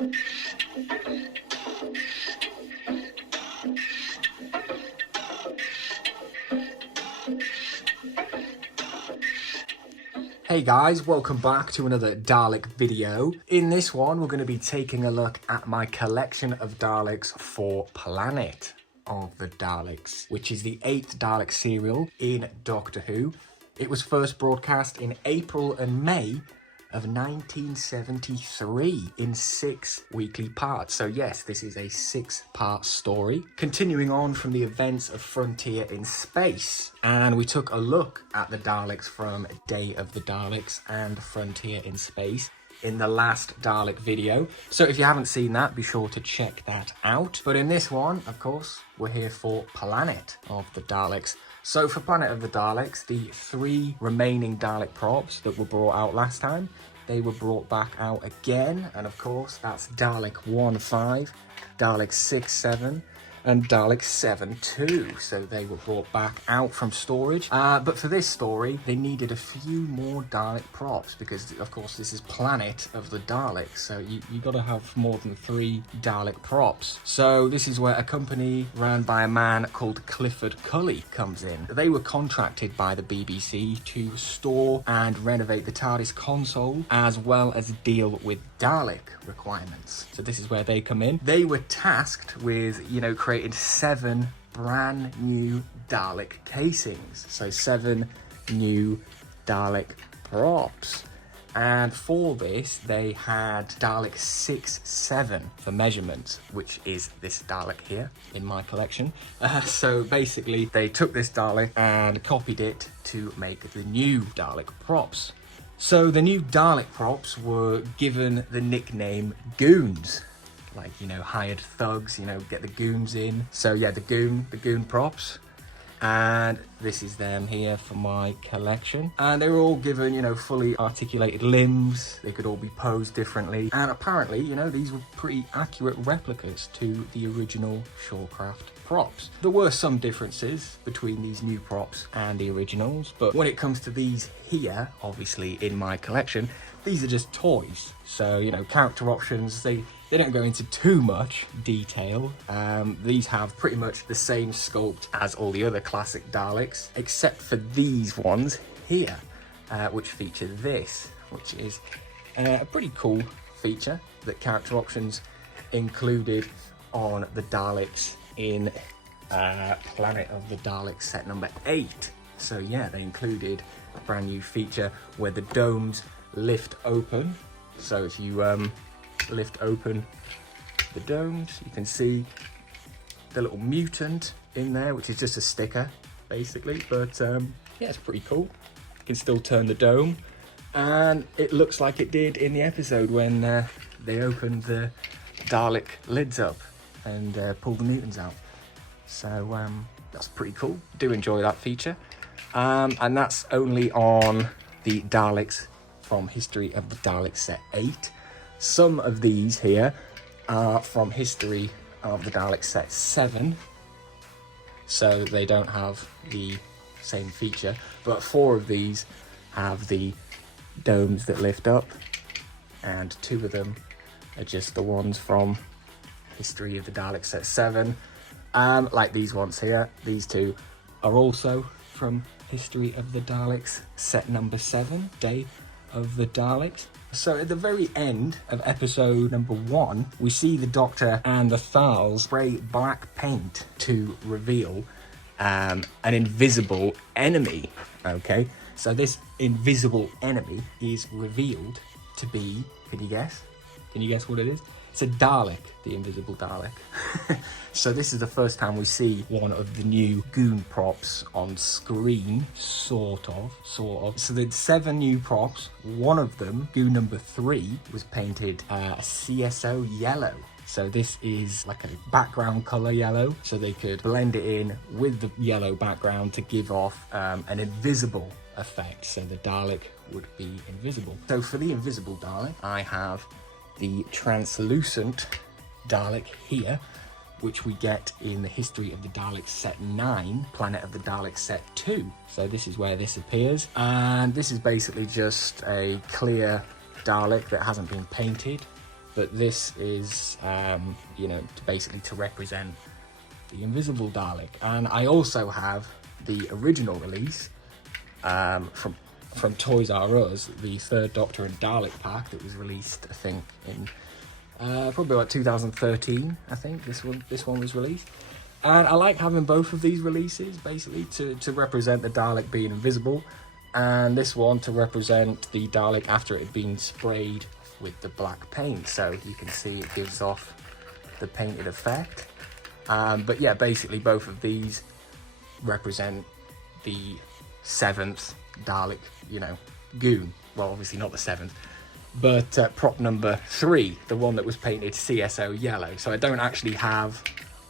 Hey guys, welcome back to another Dalek video. In this one, we're going to be taking a look at my collection of Daleks for Planet of the Daleks, which is the 8th Dalek serial in Doctor Who. It was first broadcast in April and May of 1973 in 6 weekly parts. So yes, this is a 6-part story, continuing on from the events of Frontier in Space. And we took a look at the Daleks from Day of the Daleks and Frontier in Space in the last Dalek video. So if you haven't seen that, be sure to check that out. But in this one, of course, we're here for Planet of the Daleks. So for Planet of the Daleks, the 3 remaining Dalek props that were brought out last time, they were brought back out again. And of course, that's Dalek 1-5, Dalek 6-7, and Dalek 7-2. So they were brought back out from storage. But for this story, they needed a few more Dalek props because, of course, this is Planet of the Daleks. So you got to have more than 3 Dalek props. So this is where a company run by a man called Clifford Cully comes in. They were contracted by the BBC to store and renovate the TARDIS console, as well as deal with Dalek requirements. So this is where they come in. They were tasked with, creating 7 brand new Dalek casings. So 7 new Dalek props. And for this, they had Dalek 6-7 for measurements, which is this Dalek here in my collection. So basically, they took this Dalek and copied it to make the new Dalek props. So the new Dalek props were given the nickname Goons. Like, hired thugs, get the goons in. So yeah, the goon props. And this is them here for my collection. And they were all given, fully articulated limbs. They could all be posed differently. And apparently, these were pretty accurate replicas to the original Shawcraft props. There were some differences between these new props and the originals, but when it comes to these here, obviously in my collection, these are just toys. So, character options, they don't go into too much detail. These have pretty much the same sculpt as all the other classic Daleks, except for these ones here, which feature this, which is a pretty cool feature that character options included on the Daleks in Planet of the Daleks set number 8. So yeah, they included a brand new feature where the domes lift open. So if you lift open the domes, you can see the little mutant in there, which is just a sticker basically, but yeah, it's pretty cool. You can still turn the dome, and it looks like it did in the episode when they opened the Dalek lids up and pulled the mutants out. So that's pretty cool. Do enjoy that feature. And that's only on the Daleks from History of the Daleks set 8. Some of these here are from History of the Daleks set 7, so they don't have the same feature, but 4 of these have the domes that lift up, and 2 of them are just the ones from History of the Daleks set 7. Like these ones here, these 2 are also from History of the Daleks set number 7, Day of the Daleks. So at the very end of episode number 1, we see the Doctor and the Thals spray black paint to reveal an invisible enemy. Okay, so this invisible enemy is revealed to be, can you guess? Can you guess what it is? It's a Dalek, the invisible Dalek. So this is the first time we see one of the new goon props on screen, sort of. So there's 7 new props. One of them, goon number 3, was painted a CSO yellow. So this is like a background color yellow, so they could blend it in with the yellow background to give off an invisible effect, so the Dalek would be invisible. So for the invisible Dalek, I have the translucent Dalek here, which we get in the History of the Daleks set 9, Planet of the Daleks set 2. So this is where this appears, and this is basically just a clear Dalek that hasn't been painted, but this is, you know, basically to represent the invisible Dalek. And I also have the original release from Toys R Us, the Third Doctor and Dalek pack that was released, I think, in probably about 2013. I think this one was released. And I like having both of these releases, basically, to represent the Dalek being invisible, and this one to represent the Dalek after it had been sprayed with the black paint. So you can see it gives off the painted effect. But yeah, basically both of these represent the 7th Dalek, you know, goon. Well, obviously not the 7th, but prop number 3, the one that was painted CSO yellow. So I don't actually have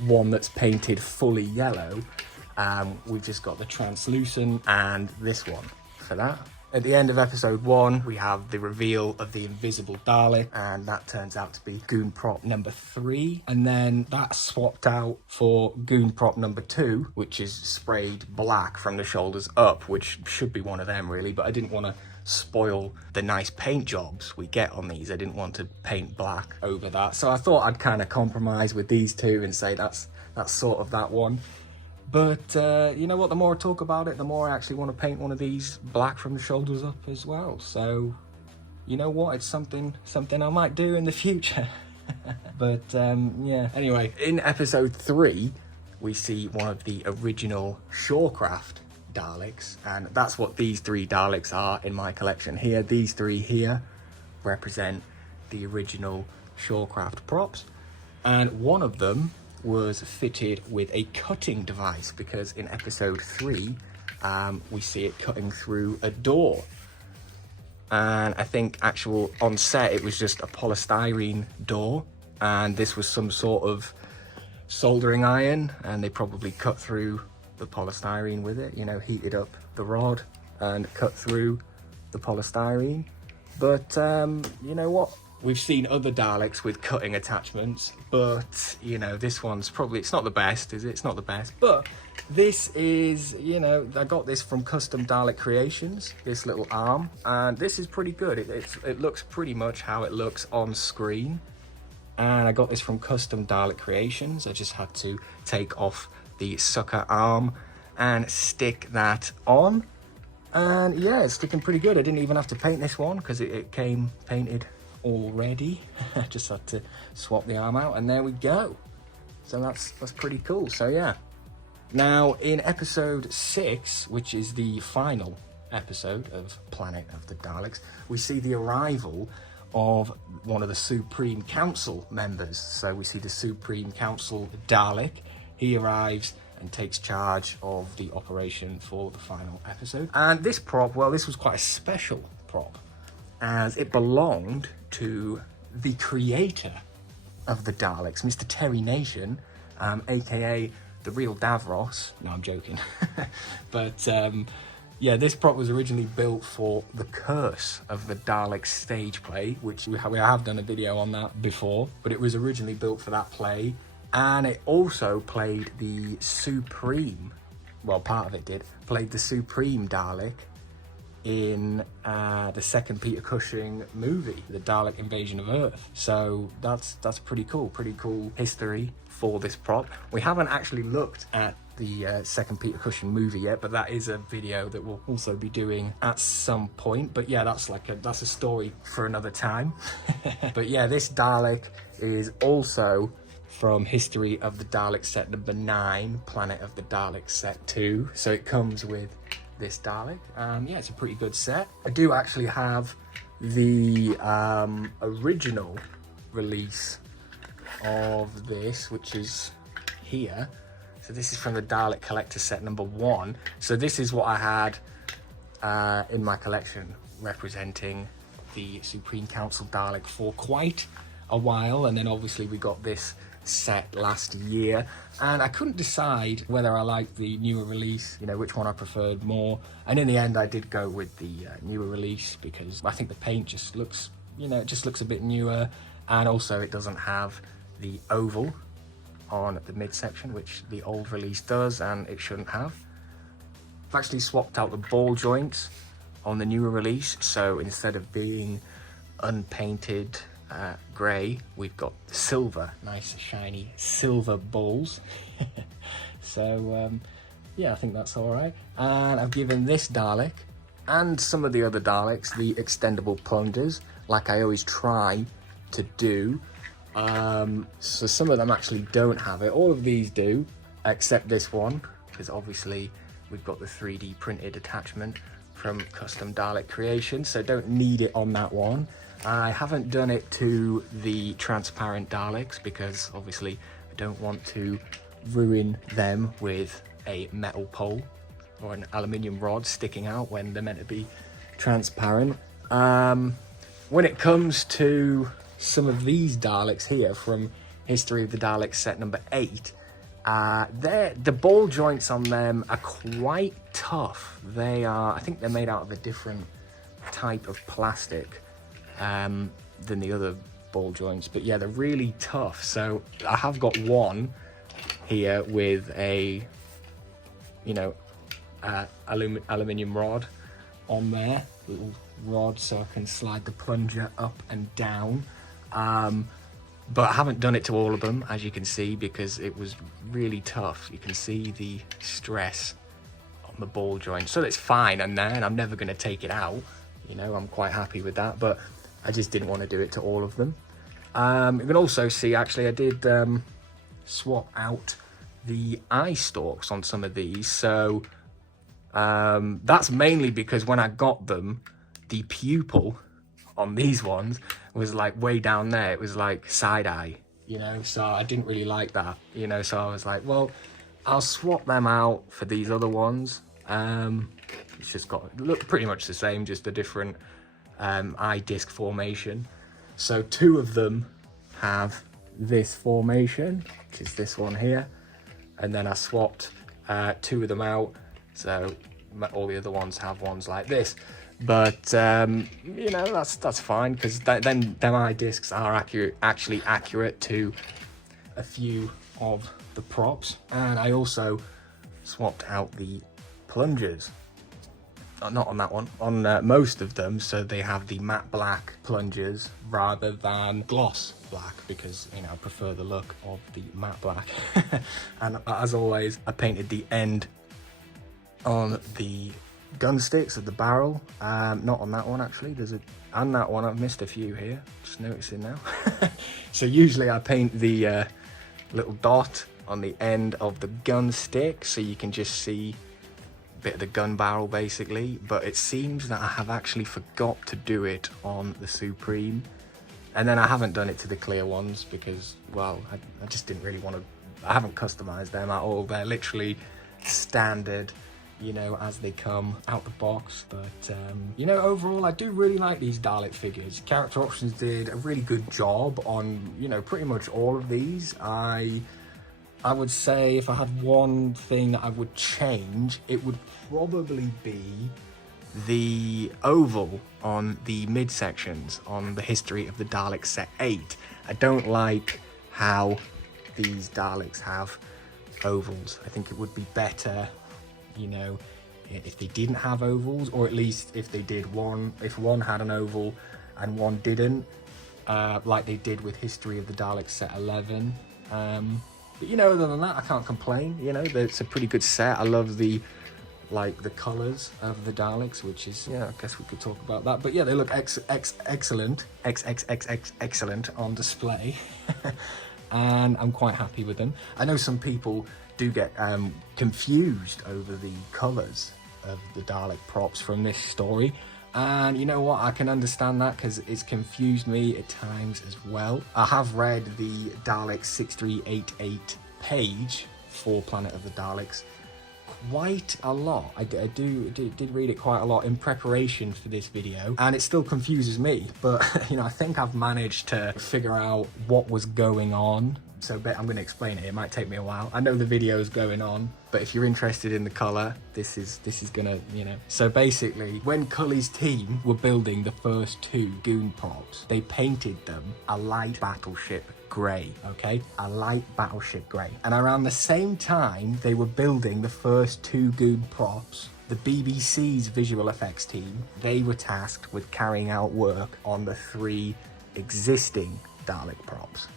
one that's painted fully yellow. We've just got the translucent and this one for that. At the end of episode 1, we have the reveal of the invisible Dalek, and that turns out to be goon prop number 3. And then that's swapped out for goon prop number 2, which is sprayed black from the shoulders up, which should be one of them really, but I didn't want to spoil the nice paint jobs we get on these. I didn't want to paint black over that, so I thought I'd kind of compromise with these two and say that's sort of that one. But you know what, the more I talk about it, the more I actually want to paint one of these black from the shoulders up as well. So you know what, it's something I might do in the future. But yeah, anyway, in episode 3 we see one of the original Shorecraft Daleks, and that's what these 3 Daleks are in my collection here. These 3 here represent the original Shorecraft props, and one of them was fitted with a cutting device, because in episode 3 we see it cutting through a door, and I think on set it was just a polystyrene door, and this was some sort of soldering iron, and they probably cut through the polystyrene with it, you know, heated up the rod and cut through the polystyrene. But you know what, we've seen other Daleks with cutting attachments, but you know, this one's probably, it's not the best, is it? It's not the best, but this is, you know, I got this from Custom Dalek Creations, this little arm, and this is pretty good. It looks pretty much how it looks on screen, and I got this from Custom Dalek Creations. I just had to take off the sucker arm and stick that on, and yeah, it's looking pretty good. I didn't even have to paint this one because it came painted already. I just had to swap the arm out and there we go. So that's pretty cool. So yeah, now in episode 6, which is the final episode of Planet of the Daleks, we see the arrival of one of the Supreme Council members. So we see the Supreme Council Dalek. He arrives and takes charge of the operation for the final episode. And this prop, well, this was quite a special prop, as it belonged to the creator of the Daleks, Mr. Terry Nation, aka the real Davros. No, I'm joking. But yeah, this prop was originally built for The Curse of the Daleks stage play, which we have done a video on that before, but it was originally built for that play. And it also played the Supreme, well, part of it did, played the Supreme Dalek in the second Peter Cushing movie, The Dalek Invasion of Earth. So that's pretty cool history for this prop. We haven't actually looked at the second Peter Cushing movie yet, but that is a video that we'll also be doing at some point. But yeah, that's a story for another time. But yeah, this Dalek is also from History of the Daleks set number 9, Planet of the Daleks set 2. So it comes with this Dalek. Yeah, it's a pretty good set. I do actually have the original release of this, which is here. So this is from the Dalek Collector set number 1. So this is what I had in my collection, representing the Supreme Council Dalek for quite a while, and then obviously we got this set last year, and I couldn't decide whether I liked the newer release, you know, which one I preferred more, and in the end I did go with the newer release, because I think the paint just looks, you know, it just looks a bit newer, and also it doesn't have the oval on the midsection, which the old release does, and it shouldn't have. I've actually swapped out the ball joints on the newer release, so instead of being unpainted grey, we've got silver, nice shiny silver balls. So yeah, I think that's all right. And I've given this Dalek and some of the other Daleks the extendable plungers, like I always try to do. So some of them actually don't have it. All of these do, except this one, because obviously we've got the 3D printed attachment from Custom Dalek Creation, so don't need it on that one. I haven't done it to the transparent Daleks because obviously I don't want to ruin them with a metal pole or an aluminium rod sticking out when they're meant to be transparent. When it comes to some of these Daleks here from History of the Daleks set number 8, the ball joints on them are quite tough. I think they're made out of a different type of plastic than the other ball joints, but yeah, they're really tough. So I have got one here with a, you know, aluminium rod on there, little rod, so I can slide the plunger up and down. But I haven't done it to all of them, as you can see, because it was really tough. You can see the stress on the ball joint, so it's fine in there, and I'm never going to take it out. You know, I'm quite happy with that, but I just didn't want to do it to all of them. You can also see, actually, I did swap out the eye stalks on some of these. So that's mainly because when I got them, the pupil on these ones was like way down there. It was like side eye, you know, so I didn't really like that, you know, so I was like, well, I'll swap them out for these other ones. It's just got, look pretty much the same, just a different eye disc formation. So 2 of them have this formation, which is this one here, and then I swapped 2 of them out, so all the other ones have ones like this. But you know, that's fine, because then them eye discs are actually accurate to a few of the props. And I also swapped out the plungers. Not on that one, on most of them, so they have the matte black plungers rather than gloss black, because, you know, I prefer the look of the matte black. And as always, I painted the end on the gun sticks of the barrel. Not on that one, actually. And that one, I've missed a few here, just noticing now. So usually I paint the little dot on the end of the gun stick, so you can just see bit of the gun barrel basically, but it seems that I have actually forgot to do it on the Supreme, and then I haven't done it to the clear ones because, well, I just didn't really want to. I haven't customized them at all. They're literally standard, you know, as they come out the box. But you know, overall I do really like these Dalek figures. Character Options did a really good job on, you know, pretty much all of these. I would say if I had one thing that I would change, it would probably be the oval on the midsections on the History of the Daleks set 8. I don't like how these Daleks have ovals. I think it would be better, you know, if they didn't have ovals, or at least if they did if one had an oval and one didn't, like they did with History of the Daleks set 11. But, you know, other than that, I can't complain. You know, it's a pretty good set. I love the colours of the Daleks, which is, yeah, I guess we could talk about that. But yeah, they look excellent on display. And I'm quite happy with them. I know some people do get confused over the colours of the Dalek props from this story. And you know what, I can understand that, because it's confused me at times as well. I have read the Dalek 6388 page for Planet of the Daleks quite a lot. I did read it quite a lot in preparation for this video, and it still confuses me, but you know, I think I've managed to figure out what was going on. So I'm going to explain it. It might take me a while. I know the video is going on, but if you're interested in the colour, this is gonna, you know. So basically, when Cully's team were building the first 2 goon props, they painted them a light battleship grey, okay? A light battleship grey. And around the same time they were building the first 2 goon props, the BBC's visual effects team, they were tasked with carrying out work on the 3 existing Dalek props.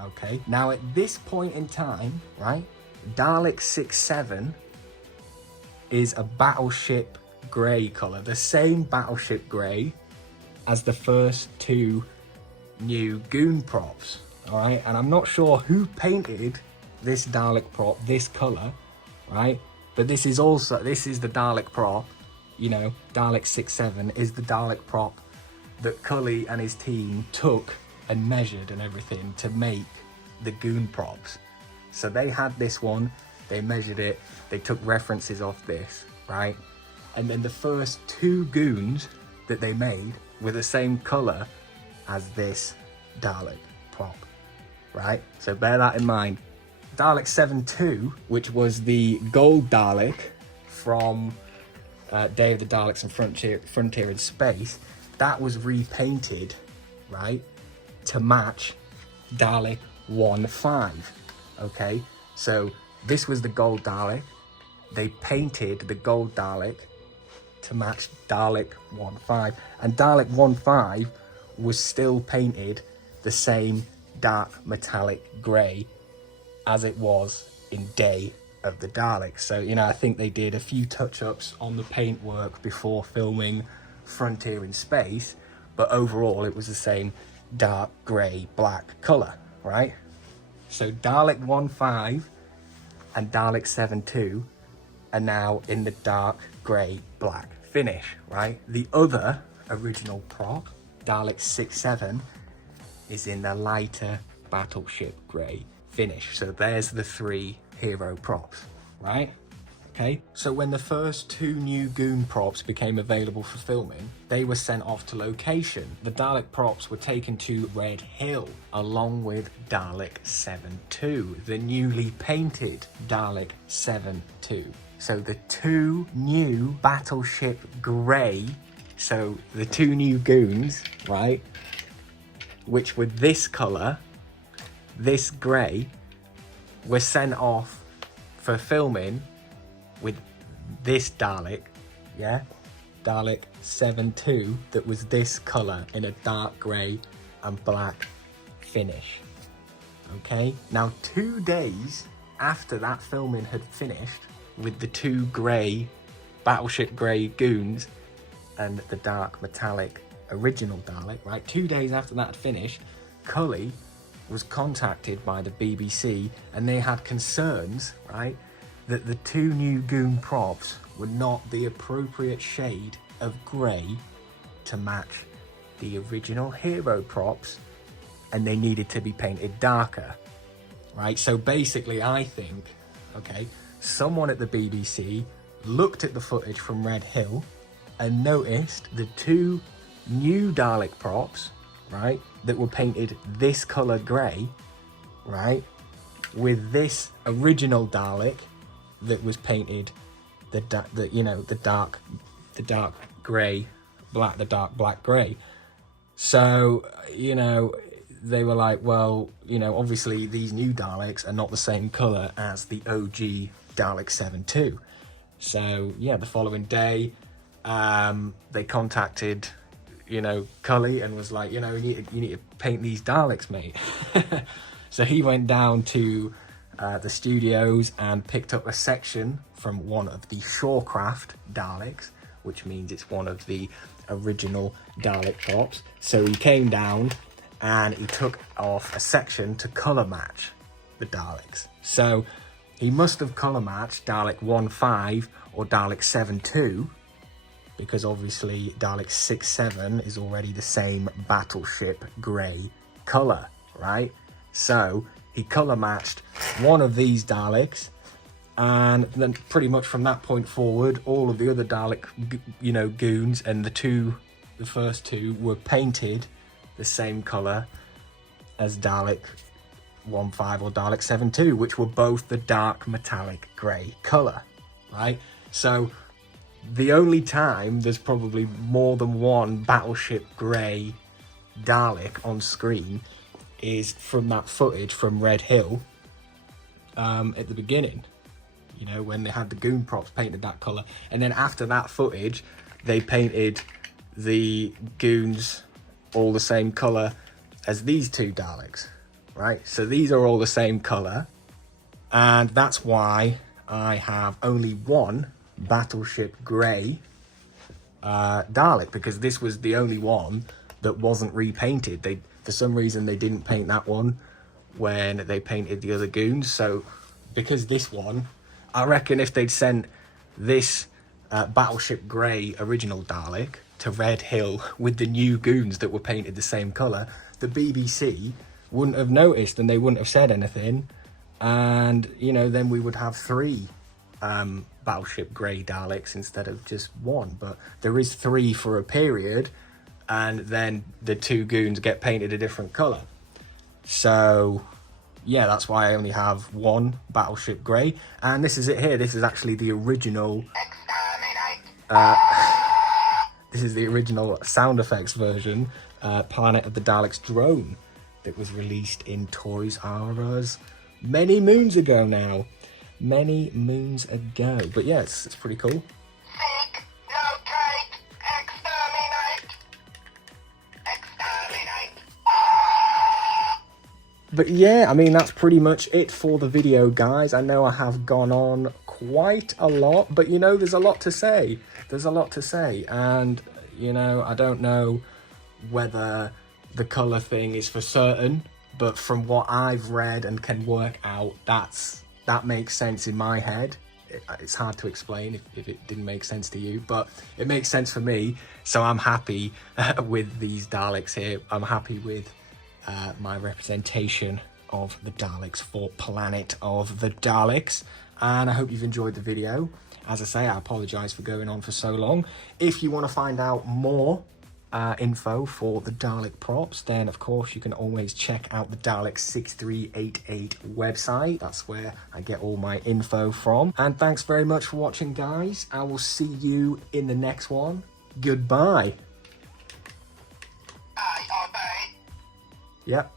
Okay, now at this point in time, right, Dalek 6-7 is a battleship grey colour, the same battleship grey as the first two new goon props, alright? And I'm not sure who painted this Dalek prop this colour, right? But this is the Dalek prop, you know, Dalek 6-7 is the Dalek prop that Cully and his team took and measured and everything to make the goon props. So they had this one, they measured it, they took references off this, right? And then the first two goons that they made were the same colour as this Dalek prop, right? So bear that in mind. Dalek 7-2, which was the gold Dalek from Day of the Daleks and Frontier in Space, that was repainted, right, to match Dalek 1-5, okay? So this was the gold Dalek. They painted the gold Dalek to match Dalek 1-5, and Dalek 1-5 was still painted the same dark metallic grey as it was in Day of the Daleks. So, you know, I think they did a few touch-ups on the paintwork before filming Frontier in Space, but overall it was the same dark grey black colour, right? So Dalek 1-5 and Dalek 7-2 are now in the dark grey black finish, right? The other original prop, Dalek 6-7, is in the lighter battleship grey finish. So there's the three hero props, right? Okay, so when the first two new goon props became available for filming, they were sent off to location. The Dalek props were taken to Red Hill, along with Dalek 7-2, the newly painted Dalek 7-2. So the two new battleship grey, so the two new goons, right, which were this colour, this grey, were sent off for filming with this Dalek, yeah, Dalek 7-2, that was this colour in a dark grey and black finish. Okay, now 2 days after that filming had finished with the two grey, battleship grey goons and the dark metallic original Dalek, right, 2 days after that had finished, Cully was contacted by the BBC and they had concerns, right, that the two new goon props were not the appropriate shade of grey to match the original hero props, and they needed to be painted darker, right? So basically, I think, okay, someone at the BBC looked at the footage from Red Hill and noticed the two new Dalek props, right, that were painted this colour grey, right, with this original Dalek that was painted the dark grey, black, the dark black grey. So, you know, they were like, well, you know, obviously these new Daleks are not the same colour as the OG Dalek 7-2. So yeah, the following day, they contacted, you know, Cully and was like, you know, you need to paint these Daleks, mate. So he went down to the studios and picked up a section from one of the Shorecraft Daleks, which means it's one of the original Dalek props. So he came down and he took off a section to colour match the Daleks. So he must have colour matched Dalek 1-5 or Dalek 7-2, because obviously Dalek 6-7 is already the same battleship grey colour, right? So he colour matched one of these Daleks, and then pretty much from that point forward, all of the other Dalek, you know, goons and the first two were painted the same colour as Dalek 1-5 or Dalek 7-2, which were both the dark metallic grey colour, right? So the only time there's probably more than one battleship grey Dalek on screen is from that footage from Red Hill at the beginning, you know, when they had the goon props painted that colour. And then after that footage, they painted the goons all the same colour as these two Daleks, right? So these are all the same colour, and that's why I have only one Battleship Grey Dalek, because this was the only one that wasn't repainted. They, for some reason, they didn't paint that one when they painted the other goons. So because this one, I reckon if they'd sent this Battleship Grey original Dalek to Red Hill with the new goons that were painted the same colour, the BBC wouldn't have noticed and they wouldn't have said anything, and you know, then we would have three Battleship Grey Daleks instead of just one. But there is three for a period, and then the two goons get painted a different colour. So yeah, that's why I only have one Battleship Grey, and this is it here. This is actually the original this is the original sound effects version, Planet of the Daleks drone, that was released in Toys R Us many moons ago now. Many moons ago. But yeah, it's pretty cool. Seek, locate, exterminate. Exterminate. But yeah, I mean, that's pretty much it for the video, guys. I know I have gone on quite a lot, but you know, there's a lot to say. There's a lot to say, and you know, I don't know whether the colour thing is for certain, but from what I've read and can work out, that makes sense in my head. It's hard to explain if it didn't make sense to you, but it makes sense for me. So I'm happy with these Daleks here. I'm happy with my representation of the Daleks for Planet of the Daleks, and I hope you've enjoyed the video. As I say, I apologise for going on for so long. If you want to find out more info for the Dalek props, then of course you can always check out the Dalek 6388 website. That's where I get all my info from. And thanks very much for watching, guys. I will see you in the next one. Goodbye. I obey. Yep.